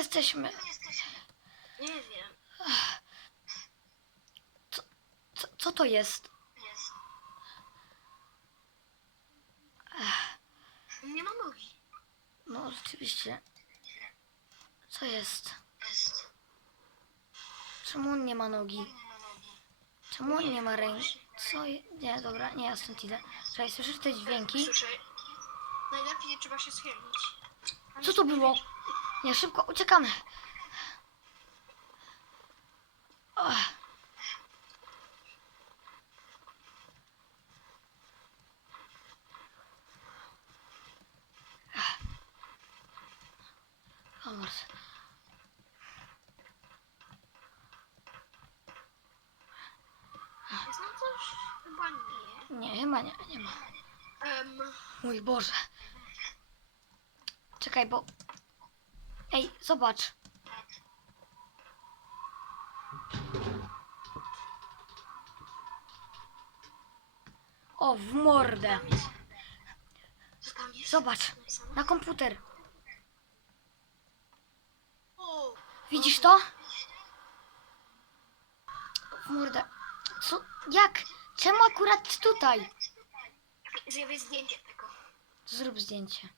jesteśmy? Nie wiem. Co, co to jest? Nie ma nogi. No rzeczywiście. Co jest? Czemu on nie ma nogi? Czemu on nie ma ręki? Co? je- Nie, dobra, nie, ja stąd idę. Czekaj, słyszysz te dźwięki? Słyszę. Najlepiej trzeba się schylić. Co to było? Nie, szybko, uciekamy. Ach. Ach. O, Mars. Jest tam coś? Chyba nie. Nie, chyba nie, nie ma. Em, Mój Boże. Czekaj, bo... Ej, zobacz. O, w mordę. Zobacz, na komputer. Widzisz to? W mordę. Co? Jak? Czemu akurat tutaj? Zrobię zdjęcie tego. Zrób zdjęcie.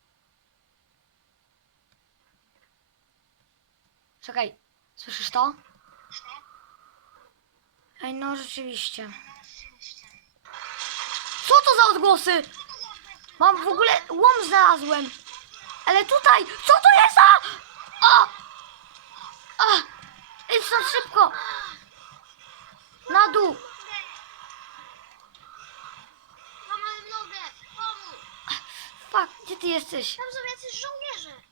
Czekaj, słyszysz to? Ej, no rzeczywiście. Co to za odgłosy? Mam w ogóle łom znalazłem. Ale tutaj, co to jest za... A! A! Idź stąd szybko. Na dół. Fuck, gdzie ty jesteś? Tam są jacyś żołnierze!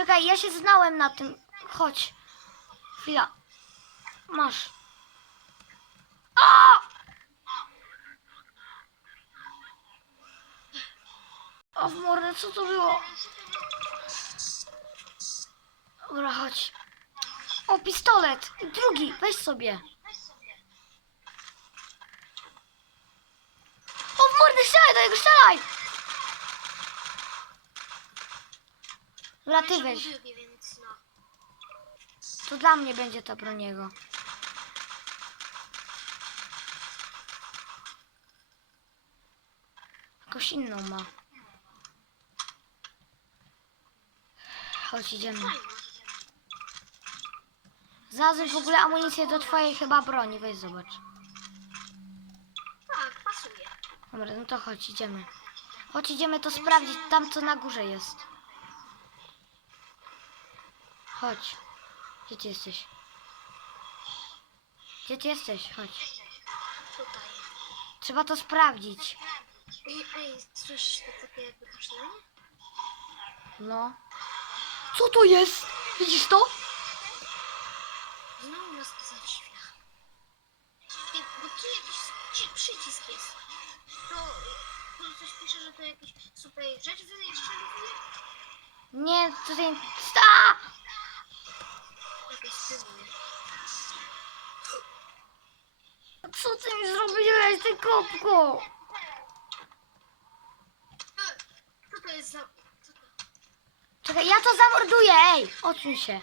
Czekaj, ja się znałem na tym. Chodź. Chwila. Masz. A! O w mordę, co to było? Dobra, chodź. O, pistolet. Drugi, weź sobie. O, w mordę, strzelaj do niego, strzelaj! Dobra, ty weź. Lubię, więc no. To dla mnie będzie ta broń jego. Jakąś inną ma. Chodź, idziemy. Znalazłem w ogóle amunicję do twojej chyba broni. Weź zobacz. Tak, pasuje. Dobra, no to chodź, idziemy. Chodź, idziemy to sprawdzić tam, co na górze jest. Chodź. Gdzie ty jesteś? Gdzie ty jesteś? Chodź. Tutaj. Trzeba to sprawdzić. Ej, ej, słyszysz to takie jakby kaszlenie? No. Co to jest? Widzisz to? Znowu nas to za drzwiach. Ej, bo tu jakiś przy, przycisk jest. To, to coś pisze, że to jakiś super rzecz wyjechaliśmy? Nie, tutaj... Sta! Co ty mi zrobiłeś, ty kopku? Co to jest za... Czekaj, ja to zamorduję, ej! Odsuń się.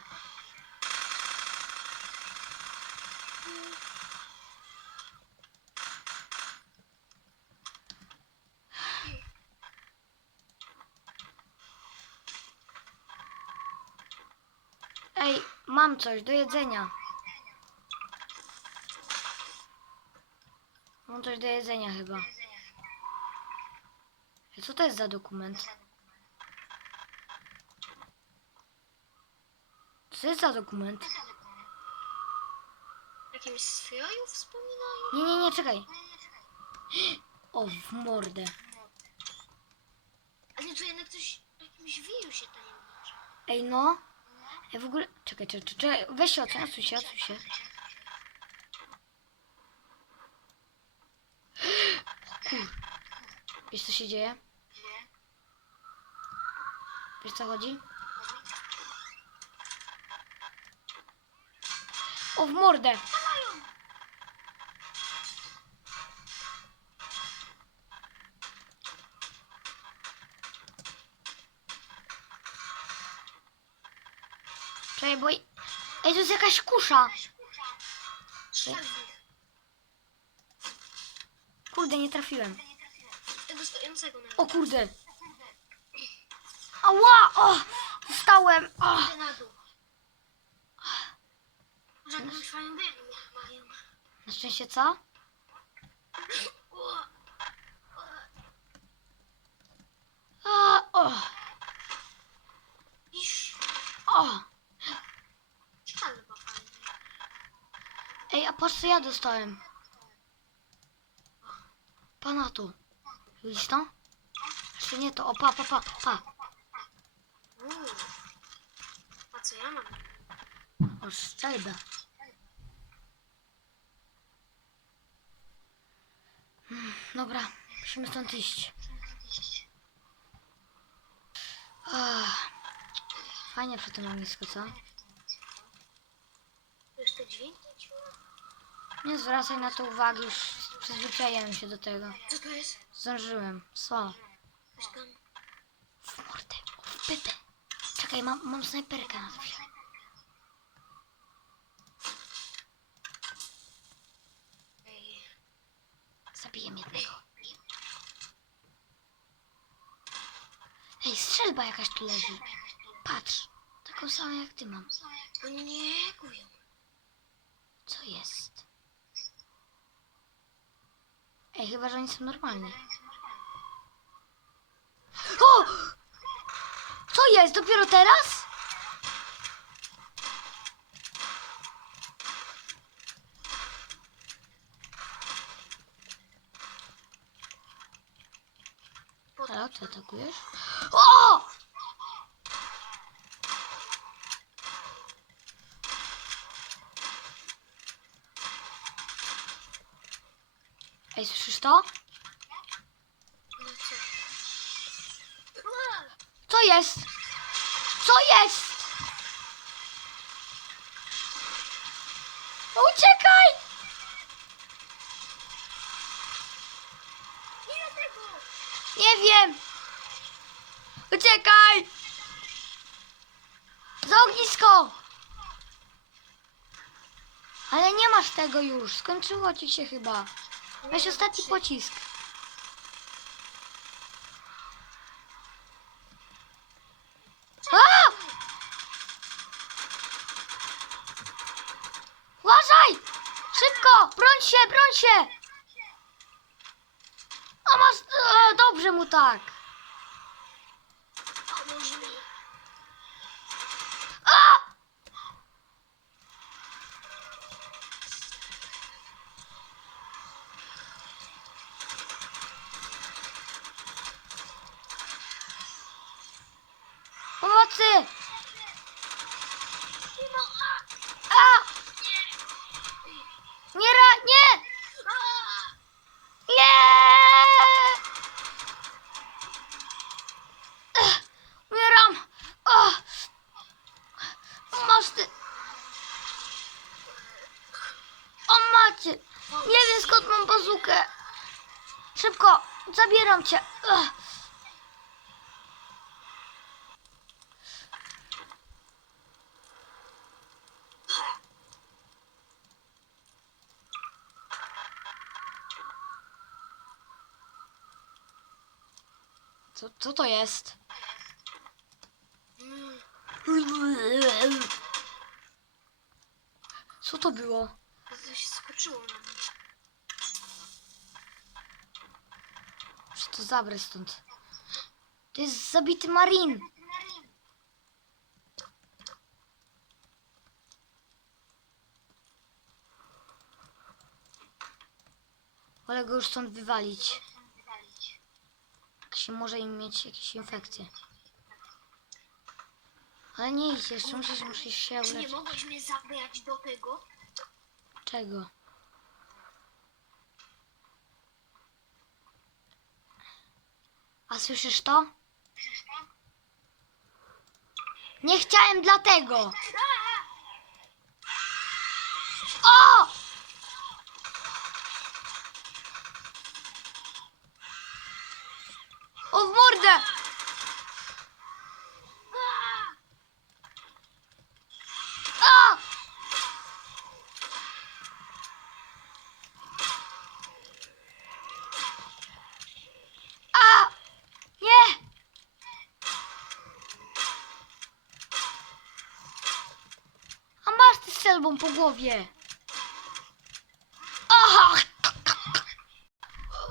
Ej, mam coś do jedzenia. Mam coś do jedzenia chyba. Co to jest za dokument? Co to jest za dokument? Jakimś stroju wspominają? Nie, nie, nie, czekaj. O, w mordę. Ale tu jednak coś... Jakimś wiju się tajemniczy. Ej, no. Ej, w ogóle... Czekaj, czekaj, czekaj. Weź się ocen, odsuń się, odsuń się. Kur... Wiesz, co się dzieje? Wiesz, co chodzi? O, w mordę. Czekaj, bo... Ej, to jest jakaś kusza. Kurde, nie trafiłem. Tego stojącego O kurde. Ała! O! Zostałem! O! Na szczęście co? O, A, o! Iż. O! Strzelba fajna. Ej, a patrz co ja dostałem. Pana tu. Widzisz to? Czy nie to? O, pa, pa, pa, pa. Uuu. A co ja mam? O, szczelbę. Mm, Dobra, musimy stąd iść. Ach, fajnie przy tym ognisku, co? Już te dźwięki? Nie zwracaj na to uwagi, już przyzwyczaiłem się do tego. Co to jest? Zdążyłem. Co? Coś tam. W mordę, w pytę. Czekaj, mam, mam snajperkę na. Ej. Zabiję jednego. Ej, strzelba jakaś tu leży. Patrz, taką samą jak ty mam. Oni nie reagują. Co jest? Ej, chyba, że oni są normalni. O! Co jest? Dopiero teraz? Halo, ty atakujesz? O! Ej, słyszysz to? No co? Ua! Co jest? Co jest? Uciekaj! Ile tego? Nie wiem! Uciekaj! Za ognisko! Ale nie masz tego już, skończyło ci się chyba. Weź ostatni pocisk. A! Uważaj! Szybko! Broń się, broń się! A masz... E, dobrze mu tak. Pomóż mi. A! Pomocy! Nie ra... Nie! Nie! Umieram! O! Masz. O macie! Nie wiem skąd mam bazukę. Szybko! Zabieram cię! Ech. Co, co to jest? Co to było? Coś skoczyło na mnie. Muszę to zabrać stąd. To jest zabity marin. Wolę go już stąd wywalić. Się może im mieć jakieś infekcje. Ale nie idź jeszcze, musisz, musisz się Czy nie uleczyć. mogłeś mnie zabrać do tego? Czego? A słyszysz to? Nie chciałem dlatego. O! O, w mordę! A! Po głowie! Aha!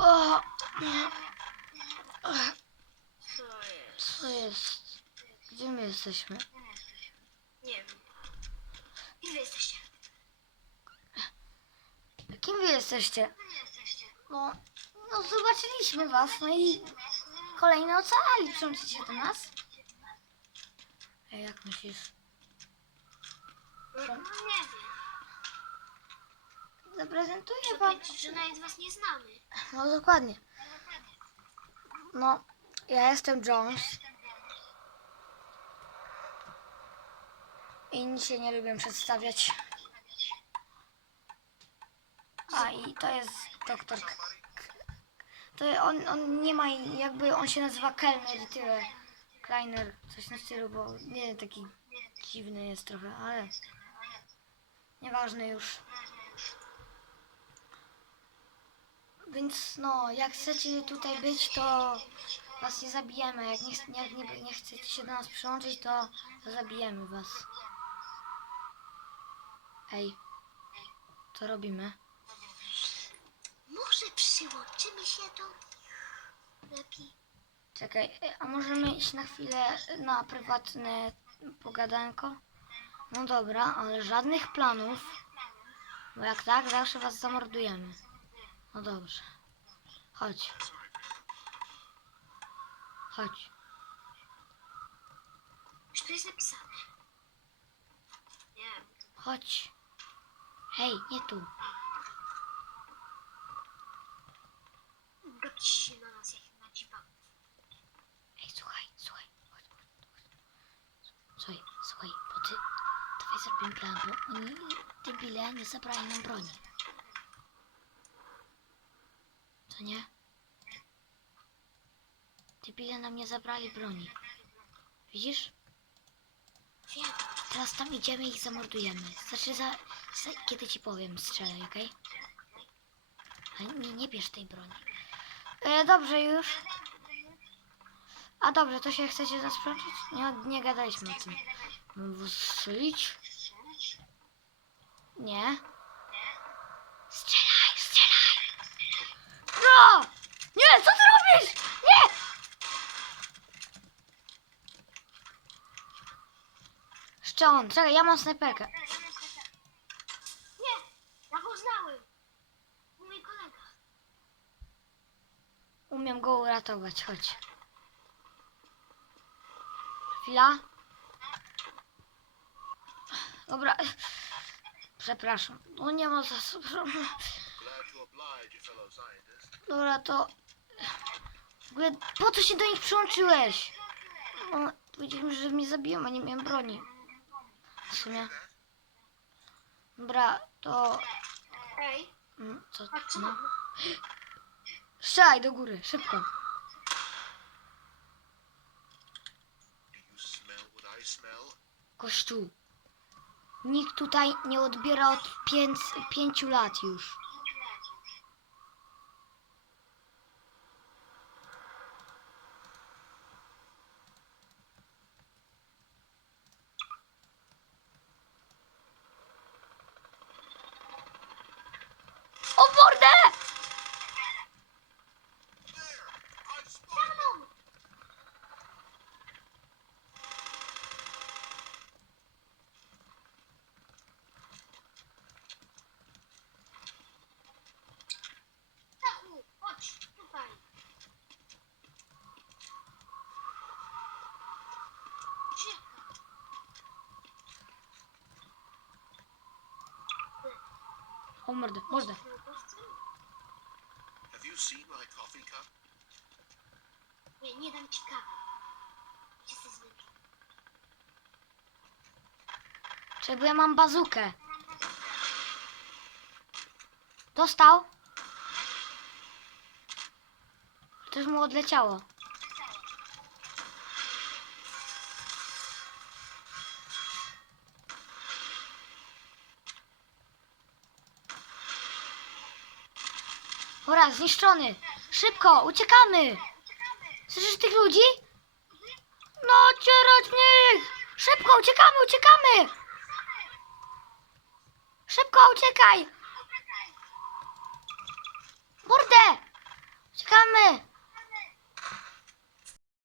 Aha! Jesteśmy? Nie wiem. Gdzie wy jesteście? Kim wy jesteście? No, no zobaczyliśmy was, no i kolejne ocalali. Przyłączycie do nas? Ej, jak myślisz? No, no nie wiem. Zaprezentuję wam. powiedzieć, że nawet was nie znamy. No dokładnie. No, ja jestem Jones. Inni się nie lubią przedstawiać. A i to jest doktor. To on, on nie ma jakby on się nazywa Kellner i tyle. Kleiner, coś na stylu, bo nie taki dziwny jest trochę, ale nieważne już. Więc no, jak chcecie tutaj być, to was nie zabijemy. Jak nie, nie, nie chcecie się do nas przyłączyć, to zabijemy was. Ej, co robimy? Może przyłączymy się do... Lepiej. Czekaj, e, a możemy iść na chwilę na prywatne pogadanko? No dobra, ale żadnych planów. Bo jak tak, zawsze was zamordujemy. No dobrze. Chodź. Chodź. Już tu jest napisane. Nie. Chodź. Hej, nie tu. Gapić się na nas jak na dziwa. Ej, słuchaj, słuchaj. Chodź, chodź, chodź. Słuchaj, słuchaj, bo ty... Dawaj zrobimy plan, bo oni, debile, nie zabrali nam broni. Co nie? Debile nam nie zabrali broni. Widzisz? Teraz tam idziemy i ich zamordujemy. Znaczy za, za kiedy ci powiem, strzelaj, okej? Ale nie, nie bierz tej broni. E, dobrze już. A dobrze, to się chcecie zasprzączyć? Nie, nie gadaliśmy o tym. Mam? Nie. Strzelaj, strzelaj! No! Nie, co ty robisz? Nie! Jeszcze on, czekaj, ja mam snajperkę. Nie! Ja go znałem. Mój kolega. Umiem go uratować, chodź. Chwila. Dobra. Przepraszam. No nie ma za co. Glad to oblige, you fellow scientist. Dobra, to... Po co się do nich przyłączyłeś? No, powiedzieliśmy, że mnie zabiją, a nie miałem broni. W sumie. Dobra, to... Ej, mm, Co? a co No. Strzelaj do góry, szybko. Do you smell what I smell? Kościół. Nikt tutaj nie odbiera od pięć, pięciu lat już. O mordę! There! I Za spotted mną! Stachu, chodź tutaj. Uciekaj. O mordę, mordę. Have you seen my coffee cup? Nie, nie dam ci kawy. Jesteś. Czego ja mam bazukę? Dostał? Też mu odleciało. Dobra, zniszczony. Szybko, uciekamy. Słyszysz tych ludzi? No, cierać mnie! Szybko, uciekamy, uciekamy! uciekaj!